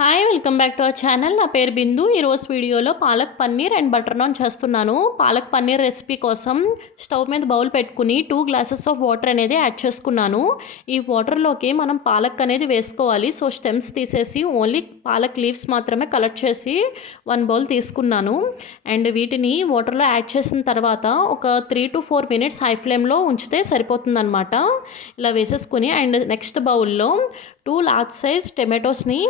Hi welcome back to our channel. నా పేరు బిందు. ఈరోజు వీడియోలో palak paneer and butter non చేస్తున్నాను. పాలక్ పన్నీర్ రెసిపీ కోసం స్టవ్ మీద బౌల్ పెట్టుకుని 2 గ్లాసెస్ ఆఫ్ వాటర్ అనేది యాడ్ చేసుకున్నాను. ఈ వాటర్లోకి మనం పాలక్ అనేది వేసుకోవాలి. సో స్టెమ్స్ తీసేసి ఓన్లీ పాలక్ లీవ్స్ మాత్రమే కలెక్ట్ చేసి 1 బౌల్ తీసుకున్నాను. అండ్ వీటిని వాటర్లో యాడ్ చేసిన తర్వాత ఒక 3 to 4 మినిట్స్ హై ఫ్లేమ్లో ఉంచితే సరిపోతుందన్నమాట. ఇలా వేసేసుకుని అండ్ నెక్స్ట్ బౌల్లో 2 లార్జ్ సైజ్ టొమాటోస్ని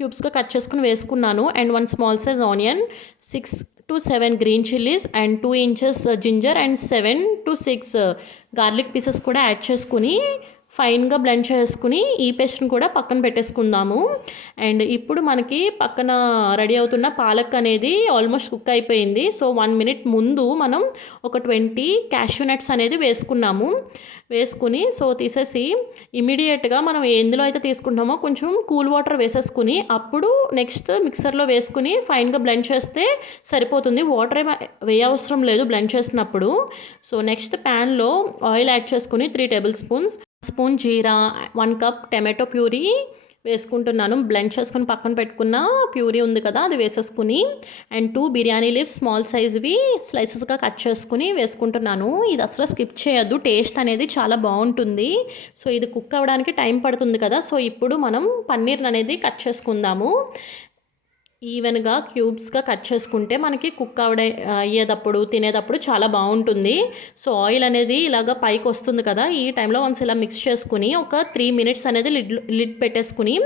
క్యూబ్స్గా కట్ చేసుకుని వేసుకున్నాను. And 1 small size onion, 6 to 7 green chillies and 2 inches ginger and 7 to 6 garlic pieces కూడా యాడ్ చేసుకుని ఫైన్గా బ్లెండ్ చేసుకుని ఈ పేస్ట్ని కూడా పక్కన పెట్టేసుకుందాము. అండ్ ఇప్పుడు మనకి పక్కన రెడీ అవుతున్న పాలక్ అనేది ఆల్మోస్ట్ కుక్ అయిపోయింది. సో 1 మినిట్ ముందు మనం ఒక 20 క్యాష్యూ నట్స్ అనేది వేసుకుని సో తీసేసి ఇమీడియట్గా మనం ఎందులో అయితే తీసుకుంటామో కొంచెం కూల్ వాటర్ వేసేసుకుని అప్పుడు నెక్స్ట్ మిక్సర్లో వేసుకుని ఫైన్గా బ్లెండ్ చేస్తే సరిపోతుంది. వాటర్ వేయవసరం లేదు బ్లెండ్ చేసినప్పుడు. సో నెక్స్ట్ ప్యాన్లో ఆయిల్ యాడ్ చేసుకుని 3 టేబుల్ స్పూన్ జీరా, 1 కప్ టమాటో ప్యూరీ వేసుకుంటున్నాను. బ్లెండ్ చేసుకుని పక్కన పెట్టుకున్న ప్యూరీ ఉంది కదా, అది వేసేసుకుని అండ్ 2 బిర్యానీ లీవ్స్ స్మాల్ సైజ్వి స్లైసెస్గా కట్ చేసుకుని వేసుకుంటున్నాను. ఇది అసలు స్కిప్ చేయొద్దు, టేస్ట్ అనేది చాలా బాగుంటుంది. సో ఇది కుక్ అవ్వడానికి టైం పడుతుంది కదా. సో ఇప్పుడు మనం పన్నీర్ అనేది కట్ చేసుకుందాము. ఈవెన్గా క్యూబ్స్గా కట్ చేసుకుంటే మనకి కుక్ అయ్యేటప్పుడు తినేటప్పుడు చాలా బాగుంటుంది. సో ఆయిల్ అనేది ఇలాగ పైకి వస్తుంది కదా, ఈ టైంలో వన్స్ ఇలా మిక్స్ చేసుకుని ఒక 3 మినిట్స్ అనేది లిడ్ పెట్టేసుకుని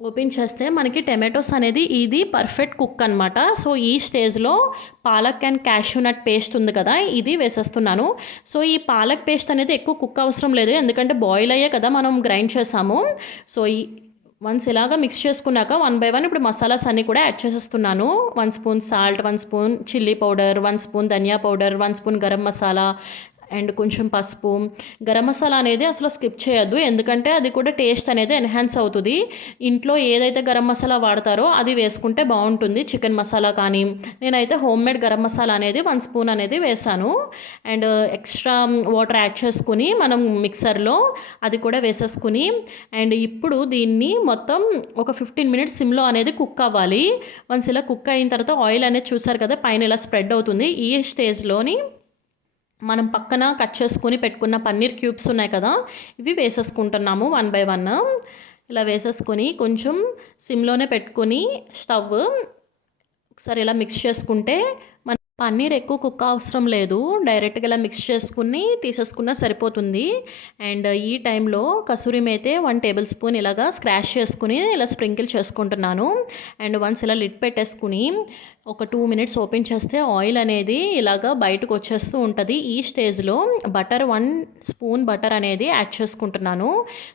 ఓపెన్ చేస్తే మనకి టమాటోస్ అనేది ఇది పర్ఫెక్ట్ కుక్ అనమాట. సో ఈ స్టేజ్లో palak and cashew nut paste ఉంది కదా, ఇది వేసేస్తున్నాను. సో ఈ పాలక్ పేస్ట్ అనేది ఎక్కువ కుక్ అవసరం లేదు, ఎందుకంటే బాయిల్ అయ్యే కదా మనం గ్రైండ్ చేసాము. సో వన్స్ ఇలాగా మిక్స్ చేసుకున్నాక 1 by 1 ఇప్పుడు మసాలాస్ అన్నీ కూడా యాడ్ చేసేస్తున్నాను. 1 spoon salt, 1 spoon chilli powder, 1 spoon dhania powder, 1 spoon garam masala and కొంచెం పసుపు. గరం మసాలా అనేది అసలు స్కిప్ చేయొద్దు, ఎందుకంటే అది కూడా టేస్ట్ అనేది ఎన్హాన్స్ అవుతుంది. ఇంట్లో ఏదైతే గరం మసాలా వాడతారో అది వేసుకుంటే బాగుంటుంది. చికెన్ మసాలా కానీ, నేనైతే హోమ్మేడ్ గరం మసాలా అనేది 1 స్పూన్ అనేది వేసాను. అండ్ ఎక్స్ట్రా వాటర్ యాడ్ చేసుకుని మనం మిక్సర్లో అది కూడా వేసేసుకుని అండ్ ఇప్పుడు దీన్ని మొత్తం ఒక 15 మినిట్స్ సిమ్లో అనేది కుక్ అవ్వాలి. వన్స్ ఇలా కుక్ అయిన తర్వాత ఆయిల్ అనేది చూసారు కదా పైన ఇలా స్ప్రెడ్ అవుతుంది. ఈ స్టేజ్లోని మనం పక్కన కట్ చేసుకుని పెట్టుకున్న పన్నీర్ క్యూబ్స్ ఉన్నాయి కదా, ఇవి వేసేసుకుంటున్నాము 1 by 1. ఇలా వేసేసుకొని కొంచెం సిమ్లోనే పెట్టుకొని స్టవ్ ఒకసారి ఇలా మిక్స్ చేసుకుంటే మన పన్నీర్ ఎక్కువ కుక్ అవసరం లేదు, డైరెక్ట్గా ఇలా మిక్స్ చేసుకుని తీసేసుకున్నా సరిపోతుంది. అండ్ ఈ టైంలో కసూరి మేతే 1 టేబుల్ స్పూన్ ఇలాగా స్క్రాష్ చేసుకుని ఇలా స్ప్రింకిల్ చేసుకుంటున్నాను. అండ్ వన్స్ ఇలా లిడ్ పెట్టేసుకుని ఒక 2 మినిట్స్ ఓపెన్ చేస్తే ఆయిల్ అనేది ఇలాగా బయటకు వచ్చేస్తూ ఉంటుంది. ఈ స్టేజ్లో బటర్ 1 స్పూన్ బటర్ అనేది యాడ్ చేసుకుంటున్నాను.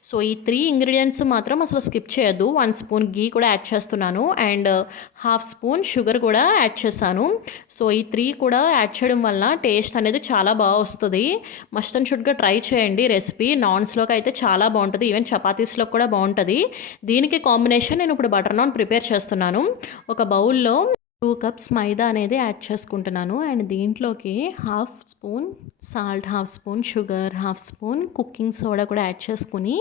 సో ఈ 3 ఇంగ్రీడియంట్స్ మాత్రం అసలు స్కిప్ చేయొద్దు. 1 స్పూన్ గీ కూడా యాడ్ చేస్తున్నాను అండ్ 1/2 స్పూన్ షుగర్ కూడా యాడ్ చేశాను. సో ఈ 3 కూడా యాడ్ చేయడం వల్ల టేస్ట్ అనేది చాలా బాగా వస్తుంది. మస్ట్ అండ్ షుడ్గా ట్రై చేయండి రెసిపీ. నాన్స్లోకి అయితే చాలా బాగుంటుంది, ఈవెన్ చపాతీస్లో కూడా బాగుంటుంది. దీనికి కాంబినేషన్ నేను ఇప్పుడు బటర్ నాన్ ప్రిపేర్ చేస్తున్నాను. ఒక బౌల్లో 2 కప్స్ మైదా అనేది యాడ్ చేసుకుంటున్నాను. అండ్ దీంట్లోకి 1/2 spoon salt, 1/2 spoon sugar, 1/2 spoon cooking soda కూడా యాడ్ చేసుకుని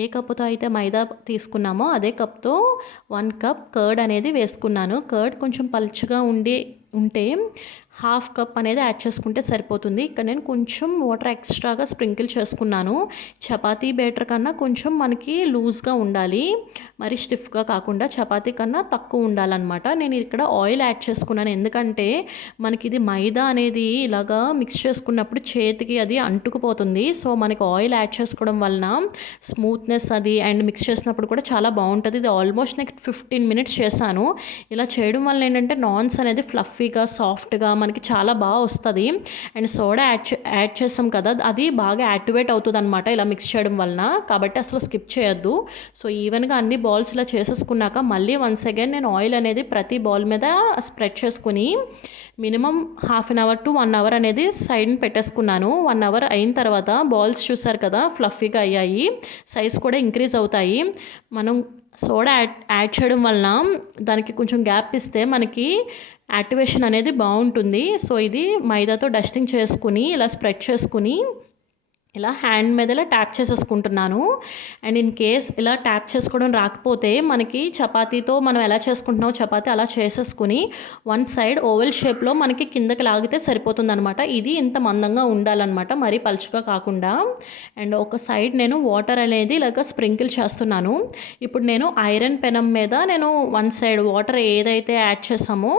ఏ కప్పుతో అయితే మైదా తీసుకున్నామో అదే కప్తో 1 కప్ కర్డ్ అనేది వేసుకున్నాను. కర్డ్ కొంచెం పలుచగా ఉంటే 1/2 కప్ అనేది యాడ్ చేసుకుంటే సరిపోతుంది. ఇక్కడ నేను కొంచెం వాటర్ ఎక్స్ట్రాగా స్ప్రింకిల్ చేసుకున్నాను. చపాతీ బ్యాటర్ కన్నా కొంచెం మనకి లూజ్గా ఉండాలి, మరి స్టిఫ్గా కాకుండా చపాతీ కన్నా తక్కువ ఉండాలన్నమాట. నేను ఇక్కడ ఆయిల్ యాడ్ చేసుకున్నాను, ఎందుకంటే మనకి ఇది మైదా అనేది ఇలాగా మిక్స్ చేసుకున్నప్పుడు చేతికి అది అంటుకుపోతుంది. సో మనకి ఆయిల్ యాడ్ చేసుకోవడం వలన స్మూత్నెస్ అది అండ్ మిక్స్ చేసినప్పుడు కూడా చాలా బాగుంటుంది. ఇది ఆల్మోస్ట్ నేను 15 మినిట్స్ చేశాను. ఇలా చేయడం వల్ల ఏంటంటే నాన్స్ అనేది ఫ్లఫీగా సాఫ్ట్గా మనకి చాలా బాగా వస్తుంది. అండ్ సోడా యాడ్ చేస్తాం కదా, అది బాగా యాక్టివేట్ అవుతుంది అనమాట ఇలా మిక్స్ చేయడం వలన. కాబట్టి అసలు స్కిప్ చేయొద్దు. సో ఈవెన్గా అన్ని బాల్స్ ఇలా చేసేసుకున్నాక మళ్ళీ వన్స్ అగైన్ నేను ఆయిల్ అనేది ప్రతి బాల్ మీద స్ప్రెడ్ చేసుకుని మినిమం 1/2 అవర్ to 1 అవర్ అనేది సైడ్ని పెట్టేసుకున్నాను. 1 అవర్ అయిన తర్వాత బాల్స్ చూసారు కదా ఫ్లఫీగా అయ్యాయి, సైజ్ కూడా ఇంక్రీజ్ అవుతాయి. మనం సోడా యాడ్ చేయడం వలన దానికి కొంచెం గ్యాప్ ఇస్తే మనకి యాక్టివేషన్ అనేది బాగుంటుంది. సో ఇది మైదాతో డస్టింగ్ చేసుకుని ఇలా స్ప్రెడ్ చేసుకుని ఇలా హ్యాండ్ మీద ఇలా ట్యాప్ చేసేసుకుంటున్నాను. అండ్ ఇన్ కేస్ ఇలా ట్యాప్ చేసుకోవడం రాకపోతే మనకి చపాతీతో మనం ఎలా చేసుకుంటున్నామో చపాతీ అలా చేసేసుకుని వన్ సైడ్ ఓవెల్ షేప్లో మనకి కిందకి లాగితే సరిపోతుందనమాట. ఇది ఇంత మందంగా ఉండాలన్నమాట, మరీ పలుచగా కాకుండా. అండ్ ఒక సైడ్ నేను వాటర్ అనేది ఇలాగ స్ప్రింకిల్ చేస్తున్నాను. ఇప్పుడు నేను ఐరన్ పెనం మీద నేను వన్ సైడ్ వాటర్ ఏదైతే యాడ్ చేసామో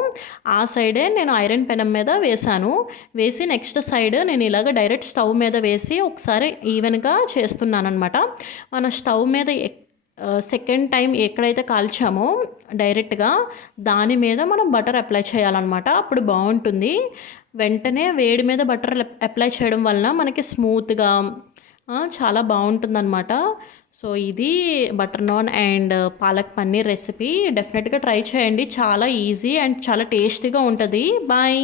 ఆ సైడే నేను ఐరన్ పెనం మీద వేసాను. వేసి నెక్స్ట్ సైడ్ నేను ఇలాగ డైరెక్ట్ స్టవ్ మీద వేసి ఒకసారి ఈవెన్గా చేస్తున్నానమాట. మన స్టవ్ మీద సెకండ్ టైం ఎక్కడైతే కాల్చామో డైరెక్ట్గా దాని మీద మనం బటర్ అప్లై చేయాలన్నమాట. అప్పుడు బాగుంటుంది. వెంటనే వేడి మీద బటర్ అప్లై చేయడం వలన మనకి స్మూత్గా చాలా బాగుంటుందన్నమాట. సో ఇది butter non and palak paneer recipe. డెఫినెట్గా ట్రై చేయండి. చాలా ఈజీ అండ్ చాలా టేస్టీగా ఉంటుంది. బాయ్.